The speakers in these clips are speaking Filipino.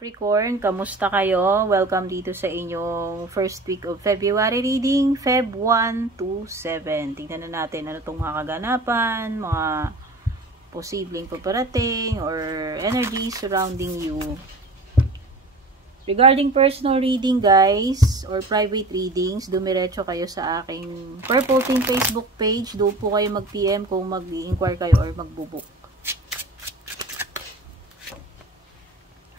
Capricorn, kamusta kayo? Welcome dito sa inyong first week of February reading, Feb 1 to 7. Tingnan na natin ano itong mga kaganapan, mga posibleng paparating, or energy surrounding you. Regarding personal reading guys, or private readings, dumiretso kayo sa aking Purple Team Facebook page. Doon po kayo mag-PM kung mag-inquire kayo or mag-book.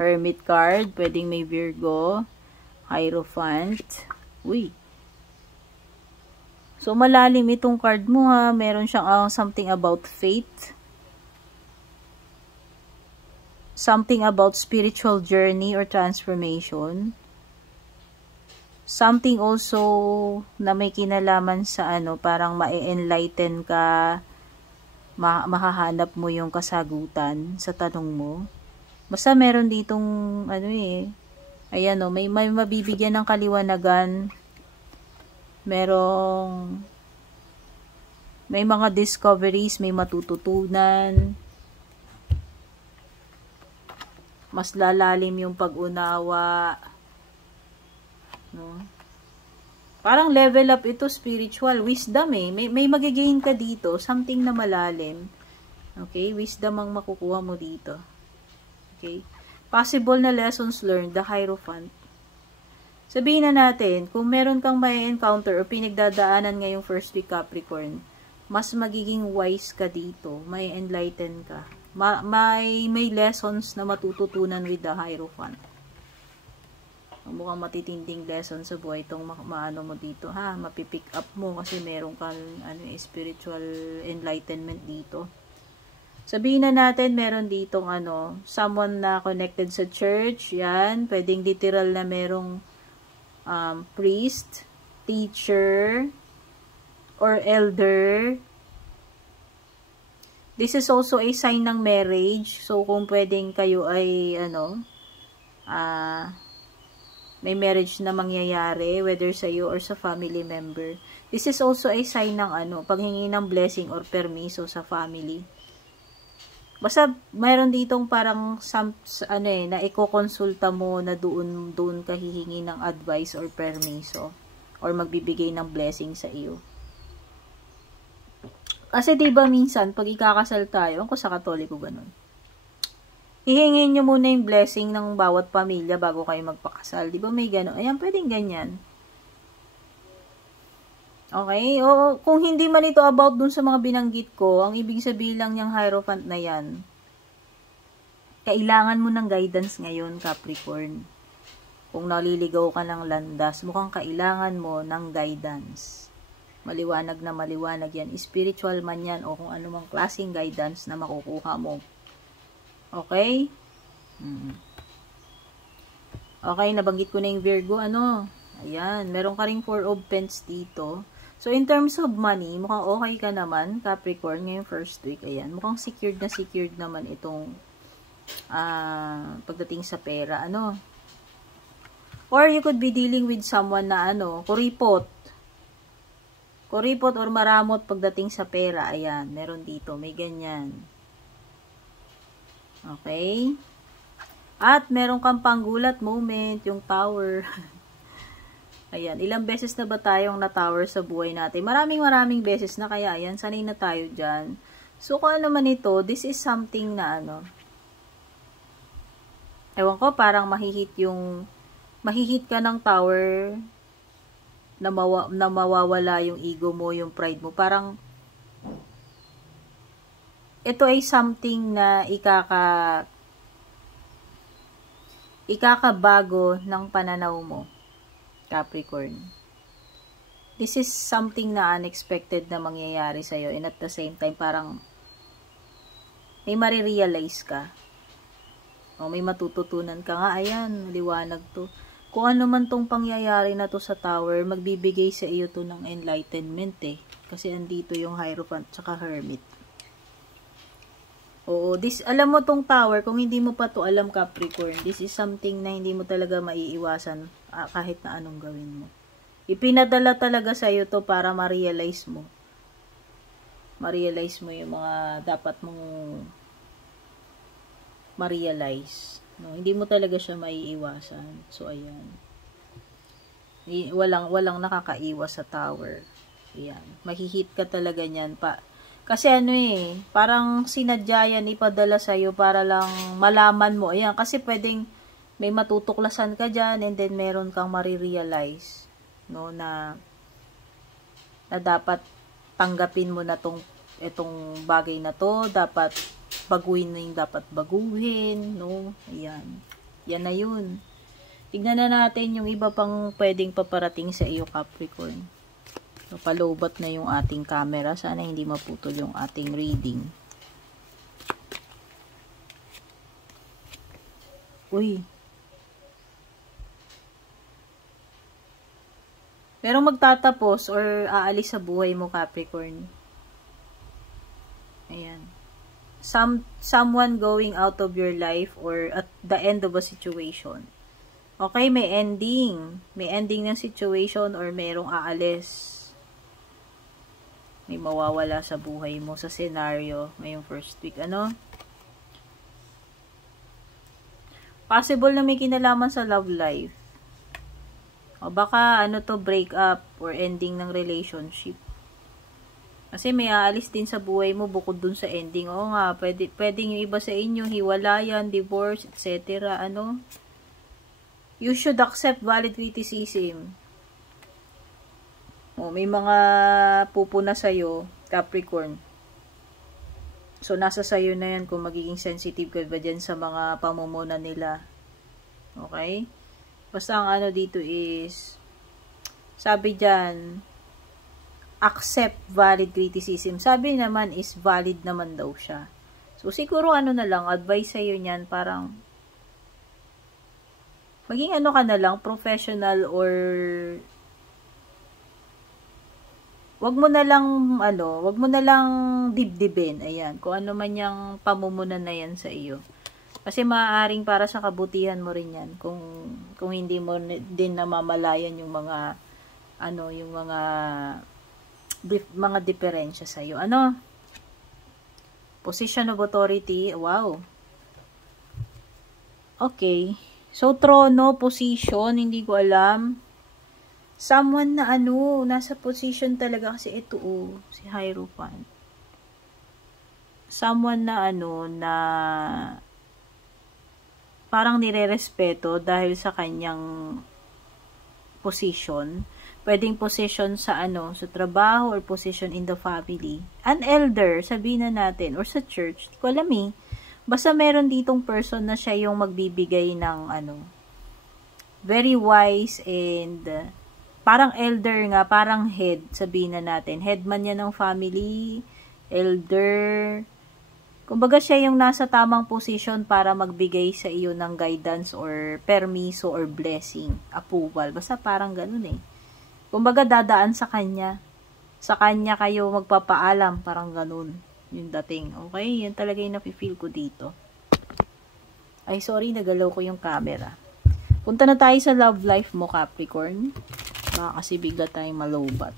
Hermit card, pwedeng may Virgo, Hierophant. Uy. So, malalim itong card mo ha. Meron siyang something about faith. Something about spiritual journey or transformation. Something also na may kinalaman sa parang ma-enlighten ka, mahahanap mo yung kasagutan sa tanong mo. Basta meron ditong, ayan may mabibigyan ng kaliwanagan. May mga discoveries, may matututunan. Mas lalalim yung pag-unawa. No? Parang level up ito, spiritual. Wisdom May magigain ka dito, something na malalim. Okay? Wisdom ang makukuha mo dito. Okay. Possible na lessons learned, the Hierophant. Sabihin na natin, kung meron kang may encounter o pinagdadaanan ngayong first week Capricorn, mas magiging wise ka dito, may enlighten ka. May lessons na matututunan with the Hierophant. Mukhang matitinding lesson sa buhay itong maano mo dito ha, mapipick up mo kasi meron kang spiritual enlightenment dito. Sabihin na natin, meron ditong someone na connected sa church. Yan. Pwedeng literal na merong priest, teacher, or elder. This is also a sign ng marriage. So, kung pwedeng kayo ay, may marriage na mangyayari, whether sa iyo or sa family member. This is also a sign ng paghingi ng blessing or permiso sa family. Basta mayroon ditong parang na iko-konsulta mo na doon ka hihingi ng advice or permiso or magbibigay ng blessing sa iyo. Kasi 'di ba minsan pag ikakasal tayo, ako sa Katoliko ganun. Hihingin niyo muna yung blessing ng bawat pamilya bago kayo magpakasal. 'Di ba may ganun? Ayan, pwedeng ganyan. Okay? O kung hindi man ito about dun sa mga binanggit ko, ang ibig sabihin lang niyang Hierophant na yan, kailangan mo ng guidance ngayon, Capricorn. Kung naliligaw ka ng landas, mukhang kailangan mo ng guidance. Maliwanag na maliwanag yan. Spiritual man yan o kung anumang klaseng guidance na makukuha mo. Okay? Okay, nabanggit ko na yung Virgo. Ayan, meron ka ring 4 of Pentacles dito. So, in terms of money, mukhang okay ka naman, Capricorn, ngayong first week. Ayan, mukhang secured naman itong pagdating sa pera. Or you could be dealing with someone na kuripot. Kuripot or maramot pagdating sa pera. Ayan, meron dito. May ganyan. Okay? At meron kang panggulat moment, yung Tower. Ayan, ilang beses na ba tayong na-tower sa buhay natin? Maraming beses na, kaya ayan, sanay na tayo dyan. So, kung ano naman ito, this is something na ewan ko, parang mahihit ka ng tower na mawawala yung ego mo, yung pride mo. Parang, ito ay something na ikakabago ng pananaw mo, Capricorn. This is something na unexpected na mangyayari sa'yo, and at the same time, parang may marirealize ka. O may matututunan ka nga, ayan, liwanag to. Kung ano man tong pangyayari na to sa Tower, magbibigay sa iyo to ng enlightenment Kasi andito yung Hierophant tsaka Hermit. Oo, alam mo tong Tower, kung hindi mo pa to alam, Capricorn, this is something na hindi mo talaga maiiwasan kahit na anong gawin mo. Ipinadala talaga sa iyo to para ma-realize mo. Ma-realize mo yung mga dapat mong ma-realize. No, hindi mo talaga siya maiiwasan. So, ayan. Walang nakakaiwas sa Tower. Ayan. Mahihit ka talaga niyan pa. Kasi ano parang sinadya yan ipadala sa'yo para lang malaman mo. Ayan, kasi pwedeng may matutuklasan ka dyan and then meron kang marirealize, no, na dapat tanggapin mo na itong bagay na to, dapat baguhin na yung dapat baguhin, no? Ayan. Yan na yun. Tignan na natin yung iba pang pwedeng paparating sa iyo, Capricorn. So, palobat na yung ating camera. Sana hindi maputol yung ating reading. Uy. Merong magtatapos or aalis sa buhay mo, Capricorn. Ayan. Someone going out of your life or at the end of a situation. Okay, may ending. May ending ng situation or merong aalis. May mawawala sa buhay mo sa scenario ngayong first week. Ano? Possible na may kinalaman sa love life. O baka ano to, break up or ending ng relationship. Kasi may aalis din sa buhay mo bukod dun sa ending. Oo nga, pwedeng yung iba sa inyo, hiwalayan, divorce, etc. Ano? You should accept valid criticism. O, may mga pupuna sa'yo, Capricorn. So, nasa sa'yo na yan kung magiging sensitive ka ba dyan sa mga pamumuna nila. Okay? Basta ang ano dito is, sabi dyan, accept valid criticism. Sabi naman is valid naman daw siya. So, siguro ano na lang, advice sa'yo niyan, parang maging ano ka na lang, professional or wag mo na lang dibdibin. Ayan, kung ano man yung pamumunan na yan sa iyo. Kasi maaaring para sa kabutihan mo rin yan kung hindi mo din namamalayan yung mga yung mga diferensya sa iyo. Ano? Position of authority. Wow. Okay. So, trono, position, hindi ko alam. Someone na nasa position talaga kasi ito si Hierophant. Someone na na parang nirerespeto dahil sa kanyang position. Pwedeng position sa sa trabaho or position in the family. An elder, sabihin na natin, or sa church, di ko alam Basta meron ditong person na siya yung magbibigay ng very wise and parang elder nga, parang head, sabihin na natin. Head man yan ng family, elder. Kumbaga siya yung nasa tamang position para magbigay sa iyo ng guidance or permiso or blessing, approval. Basta parang ganun Kumbaga dadaan sa kanya. Sa kanya kayo magpapaalam, parang ganun. Yung dating. Okay? Yan talaga yung nafe-feel ko dito. Ay, sorry, nagalaw ko yung camera. Punta na tayo sa love life mo, Capricorn. Baka kasi bigla tayong malobat.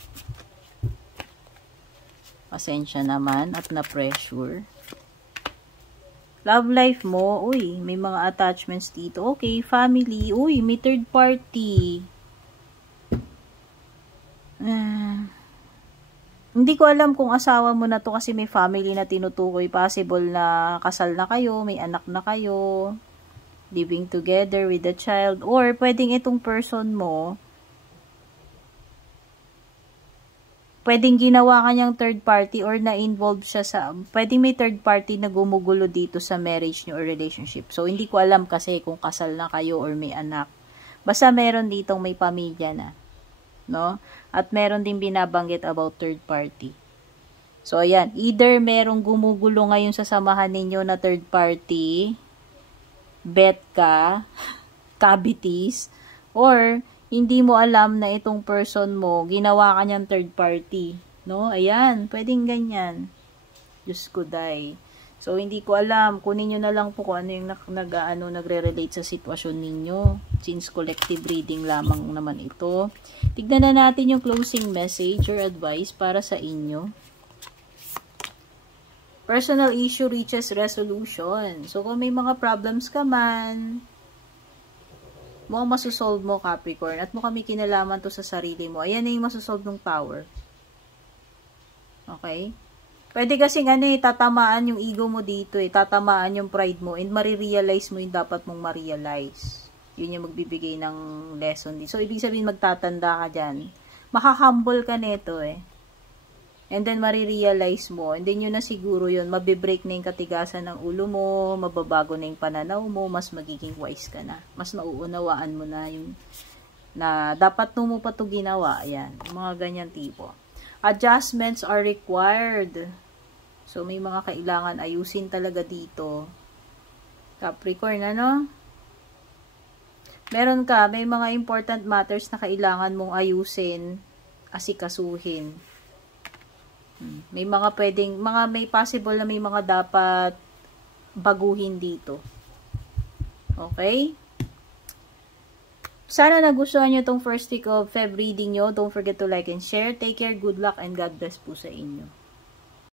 Pasensya naman at na-pressure. Love life mo, uy, may mga attachments dito. Okay, family. Uy, may third party. Hindi ko alam kung asawa mo na to kasi may family na tinutukoy. Possible na kasal na kayo, may anak na kayo, living together with the child, or pwedeng itong person mo, pwedeng ginawa kanyang third party or na-involve siya pwedeng may third party na gumugulo dito sa marriage niyo or relationship. So, hindi ko alam kasi kung kasal na kayo or may anak. Basta meron ditong may pamilya na. No? At meron din binabanggit about third party. So, ayan. Either merong gumugulo ngayon sa samahan ninyo na third party, bet ka, cavities, or hindi mo alam na itong person mo, ginawa ka niyang third party. No? Ayan. Pwedeng ganyan. Diyos ko, day. So, hindi ko alam. Kunin nyo na lang po kung ano yung nagre-relate sa sitwasyon ninyo. Since collective reading lamang naman ito. Tignan na natin yung closing message or advice para sa inyo. Personal issue reaches resolution. So, kung may mga problems ka man, mukhang masusolve mo, Capricorn. At mukhang may kinalaman to sa sarili mo. Ayan na yung masusolve ng Tower. Okay? Pwede kasing tatamaan yung ego mo dito tatamaan yung pride mo and marirealize mo yung dapat mong ma-realize. Yun yung magbibigay ng lesson dito. So, ibig sabihin magtatanda ka dyan. Makahumble ka neto And then, marirealize mo. And then, yun na siguro yun. Mabibreak na yung katigasan ng ulo mo. Mababago na yung pananaw mo. Mas magiging wise ka na. Mas mauunawaan mo na yung na dapat mo pa ito ginawa. Ayan. Mga ganyan tipo. Adjustments are required. So, may mga kailangan ayusin talaga dito. Capricorn, Meron ka, may mga important matters na kailangan mong ayusin, asikasuhin. May mga may possible na may mga dapat baguhin dito. Okay? Sana nagustuhan nyo itong first week of Feb reading nyo. Don't forget to like and share. Take care, good luck, and God bless po sa inyo.